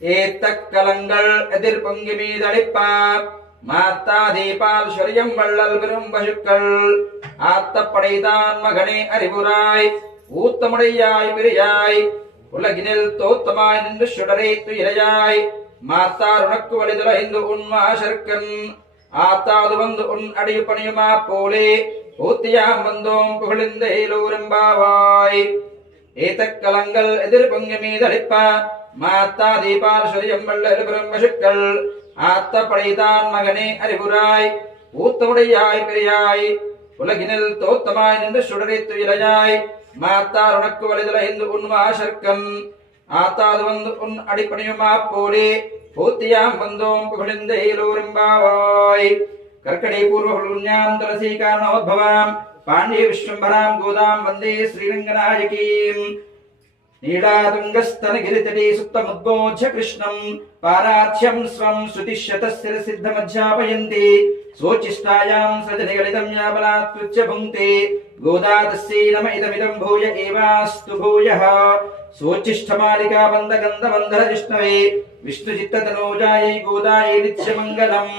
ஏத்தக்கலங்கள் எதிர்பொங்கி மீதளிப்பா மாத்தா தீபால் சொரியம் வள்ளல் பெரும் பசுக்கள் ஆத்தப்படைதான் மகனே அறிவுராய் ஊத்தமுடையாய் பிரியாய் உலகினில் தோத்தமாய் நின்று சுடரை துயிரையாய் மாத்தார் உனக்கு வழிதுலகிந்து உன்மா சர்க்கன் ஆத்தாது வந்து உன் அடி பணியுமா போலே ஊத்தியாம் வந்தோம் புகழிந்த ஏலூரெம்பாவாய் ஏத்தக்கலங்கள் எதிர்பொங்கி மீதளிப்ப மாத்தா தீபால் சொரியம் வள்ளல் பெரும் பசுக்கள் ஆத்த படைதான் மகனே அறிவுராய் ஊத்தமுடையாய் பிரியாய் உலகினில் தோத்தமாய் நின்று சுடரை துயிலையாய் மாத்தார் உனக்கு வழிதுலகிந்து உன்மா சர்க்கன் ஆத்தாது வந்து உன் அடிப்பணியுமா போலே பூத்தியாம் வந்தோம் புகழிந்த ஏலூரெம்பாவாய் கர்க்கடை பூர்வகுண்யாம் துளசி காரணோத்பவாம் பாண்டிய விஸ்வம்பராம் கோதாம் வந்தே ஸ்ரீரங்கநாயகீம் नीलातुङ्गस्तनगिरितटे सुप्तमुद्बोध्य कृष्णम् पारार्थ्यम् स्वम् श्रुतिशतस्य सिद्धमध्यापयन्ति स्वोच्छिष्टायाम् सजनिगलितम् याबलात्कृत्य भुङ्क्ते गोदा तस्यै नम इदमिदम् भूय एवास्तु भूयः स्वोच्छिष्टमालिका बन्धगन्धबन्धर विष्णवे विष्णुचित्ततनूजायै गोदायै नित्यमङ्गलम्।